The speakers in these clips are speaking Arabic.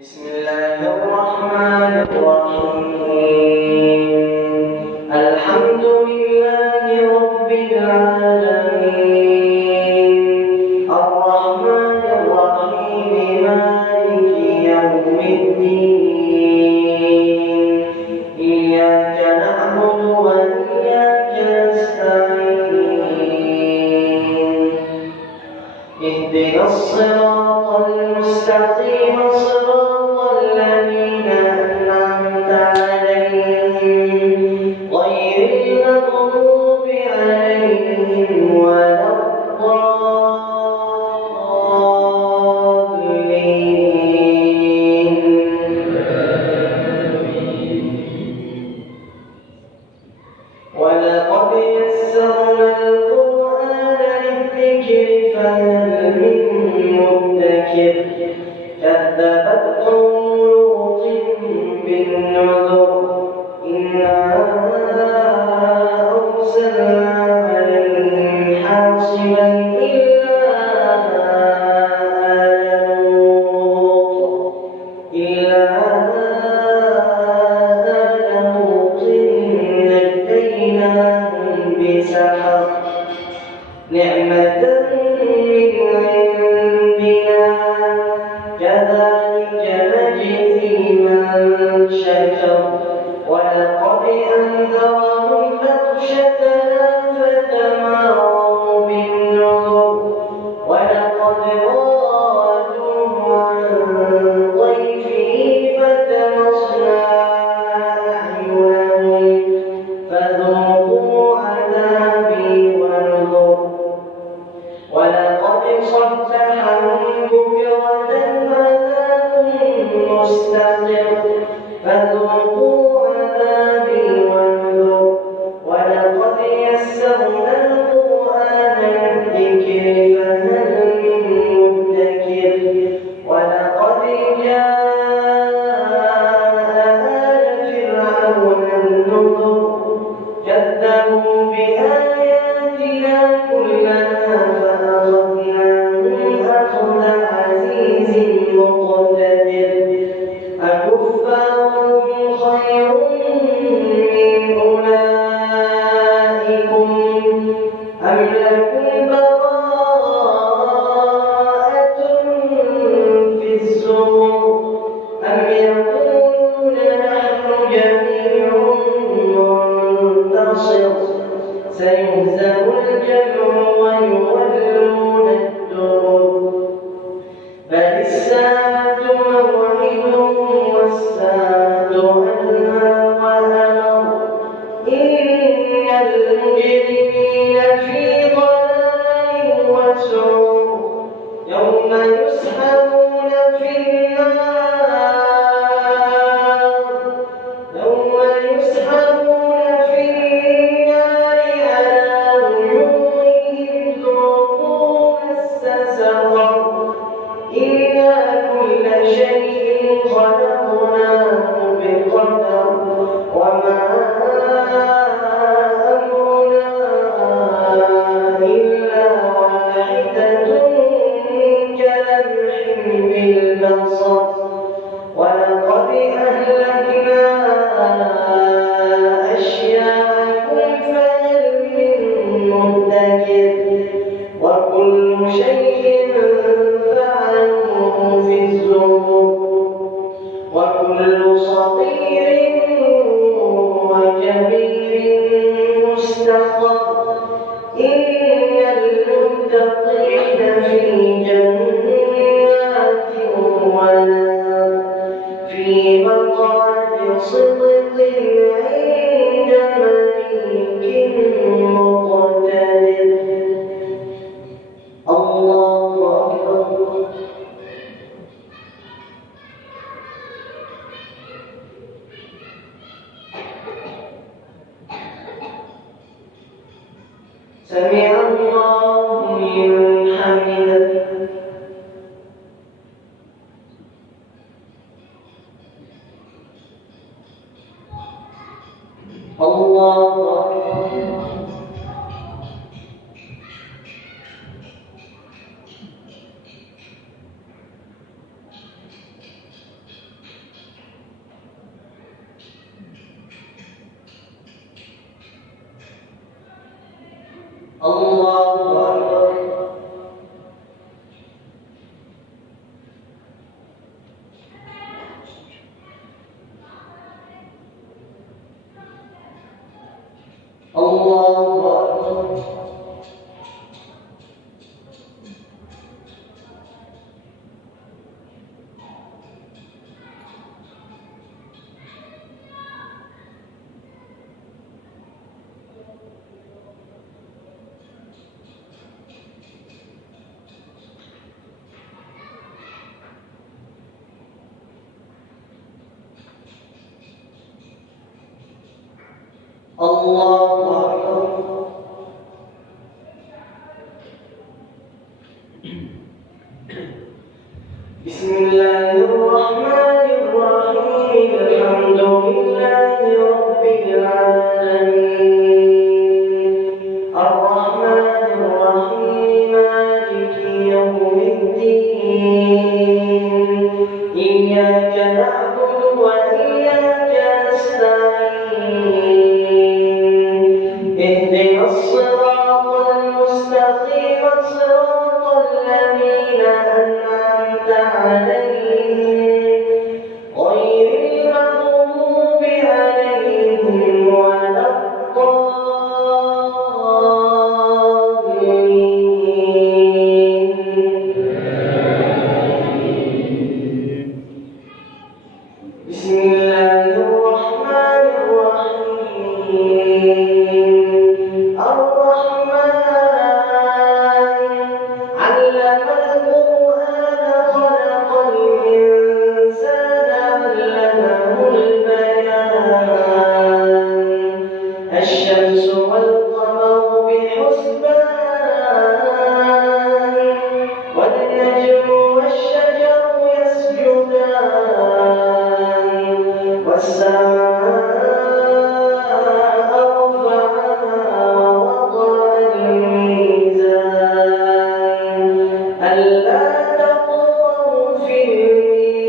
بسم الله الرحمن الرحيم. الحمد لله رب العالمين، الرحمن الرحيم، مالك يوم الدين. إياك نعبد وإياك نستعين. اهدنا الصراط المستقيم، صراط الذين أنعمت عليهم غير المغضوب عليهم ولا الضالين. ولقد يسرنا القرآن للذكر فهل من مدكر. كذبت قوم لوط بالنذر. إنا أرسلنا عليهم حاصبا إلا آل لوط نجيناهم بسحر نعمة من عندنا، كذلك نجزي من شكر. ولقد أنذرهم بطشتنا فتماروا بالنذر. ولقد راودوه عن ضيفه فتمسنا أعينهم فذوقوا عذابي ونذر. ولقد صبحهم بكرة عذاب مستقر فذوقوا عذابي ونذر. ولقد يسرنا القرآن للذكر فهل من مدكر. ولقد جاء آل فرعون النذر. كذبوا بآياتنا كلها فأخذناهم أخذ عزيز مقتدر. أكفاركم خير من أولئكم أم لكم براءة في الزبر. أم يقولون نحن جميع منتصر. سيهزم الجمع ويولون الدبر. بل الساعة موعدهم والساعة أدهى وأمر. إن المجرمين في ضلال وسعر. يوم يسحبون في النار على وجوههم ذوقوا مس سقر. إنا كل شيء خلقناه بقدر. وما أمرنا إلا واحدة كلمح بالبصر. ولقد أهلكنا أشياءكم فهل من مدكر. وكل شيء فعلوه في الزبر. وكل صغير وكبير مستقر. إن المتقين في جنات ونهر. في مقعد صدق عند مليك مقتدر. الله أكبر. سمع الله لمن حمده. الله أكبر. الله أكبر. الله أكبر. الله أكبر. بسم الله الرحمن الرحيم. الحمد لله رب العالمين الرحمن الرحيم مالك يوم الدين إياك نعبد وإياك نستعين اهدنا الصراط المستقيم صراط الذين أنعمت عليهم غير المغضوب عليهم ولا الضالين. بسم الله الرحمن الرحيم الرحمن علم القرآن خلق الإنسان علمه البيان الشمس والقمر بحسبان والنجم والشجر يسجدان والسماء رفعها ووضع الميزان ألا تطغوا في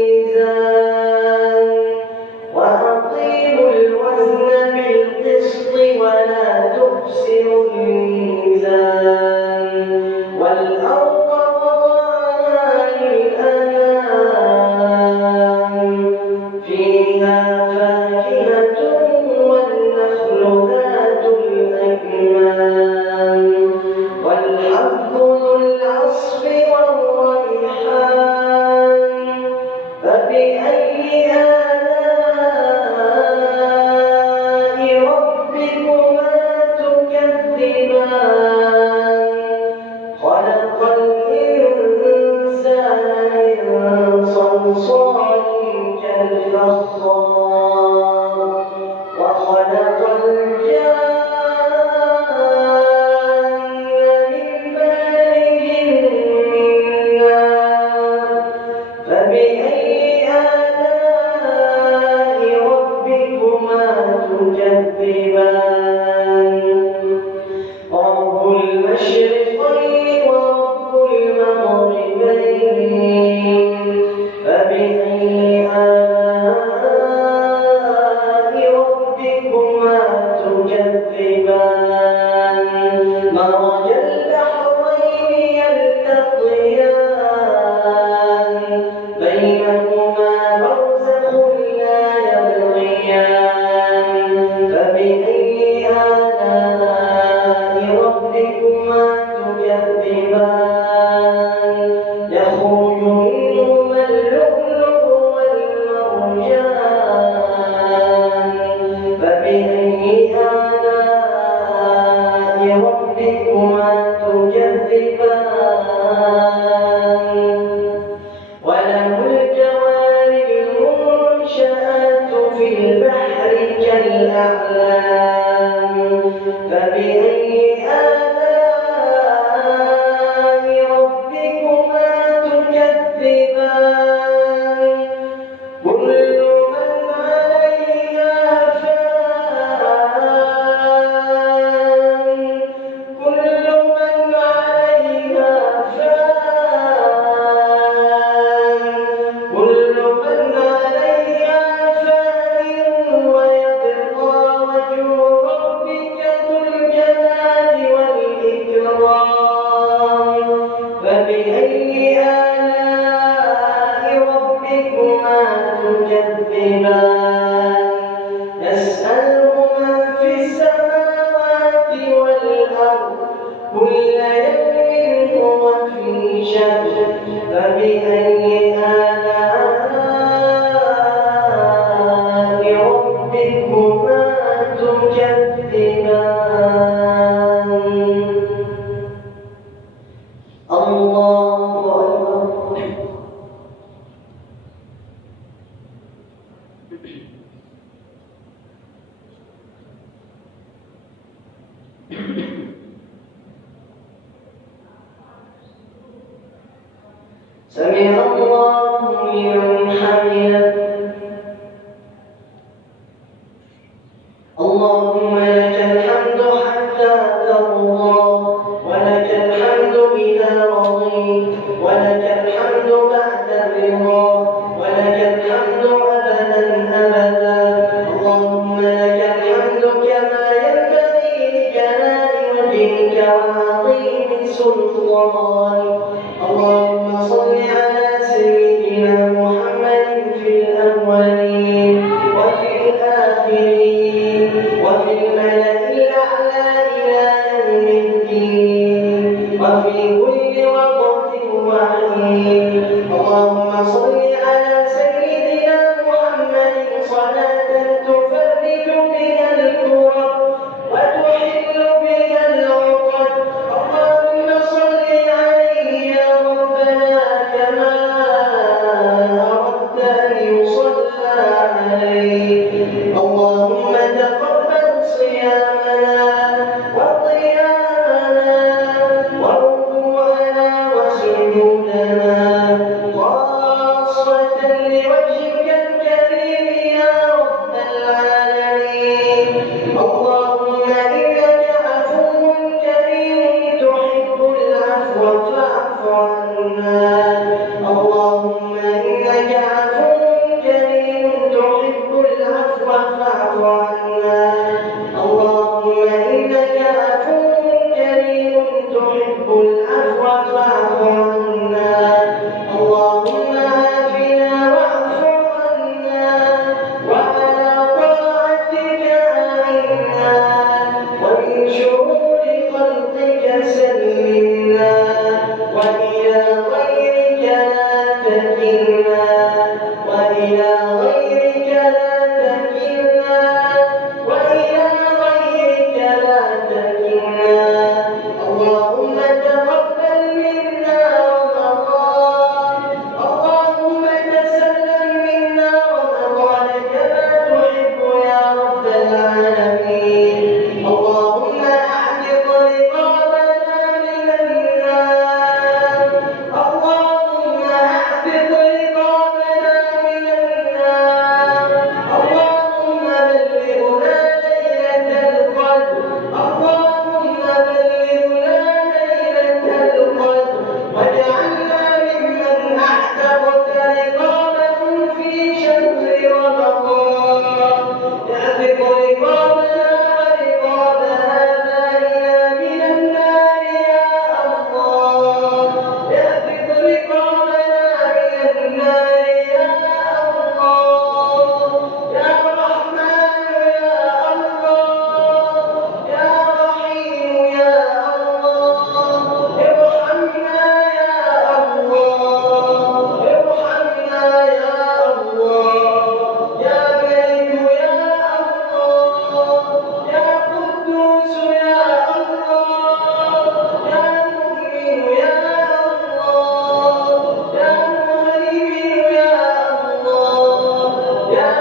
الميزان وأقيموا الوزن بالقسط ولا تخسروا الميزان والأرض وضعها للأنام فيها فاكهة والنخل ذات الأكمام والحب ذو العصف والريحان فبأي آلاء ربكما تكذبان خلق الإنسان من صلصال كالفخار وخلق الجان من مارج من نار فبأي آلاء ربكما تكذبان رب المشرقين ورب المغربين فبأي آلاء ربكما تكذبان مرج البحرين يلتقيان بينهما برزخ لا يبغيان فبأي آلاء ربكما تكذبان يخرج منهما اللؤلؤ والمرجان سمع الله لمن حمده اللهم لك الحمد حتى ترضى ولك الحمد إذا رضيت ولك الحمد بعد الرضا ولك الحمد أبدا أبدا اللهم لك الحمد كما ينبغي لجلال وجهك وعظيم سلطانك اللهم صل على سيدنا محمد في الأولين وفي الآخرين وفي الملأ الأعلى إلى يوم الدين وفي كل وقت وحين اللهم صل على سيدنا محمد صلاة تفرج بها الكرب وتحل بها العقد اللهم صل عليه يا ربنا كما أردت أن يصلى عليه اللهم تقبل صيامنا وقيامنا وركوعنا وسجودنا خاصة لوجهك الكريم يا رب العالمين اللهم إنك عفو كريم تحب العفو فاعف عنا اللهم إنك عفو كريم تحب العفو فاعف عنا اللهم إنك عفو كريم تحب العفو فاعف عنا اللهم عافنا واعف عنا وعلى طاعتك أعنا ومن شرور خلقك سلمنا وإلى غيرك لا تكلنا وإلى غيرك لا تكلنا وإلى غيرك لا تكلنا اللهم تقبل منا رمضان اللهم تسلم منا رمضان كما تحب يا رب العالمين اللهم أعتق رقابنا من النار اللهم أعتق رقابنا من النار اللهم بلغنا ليلة القدر اللهم بلغنا ليلة القدر واجعلنا ممن أعتقت رقابهم في شهر رمضان اعتق رقابنا ورقاب آبائنا من النار يا الله اعتق رقابنا من النار يا الله يا رحمن يا الله يا رحيم يا الله ارحمنا يا الله ارحمنا يا الله يا ملك يا الله يا قدوس يا الله يا مؤمن يا الله يا مهيمن يا الله يا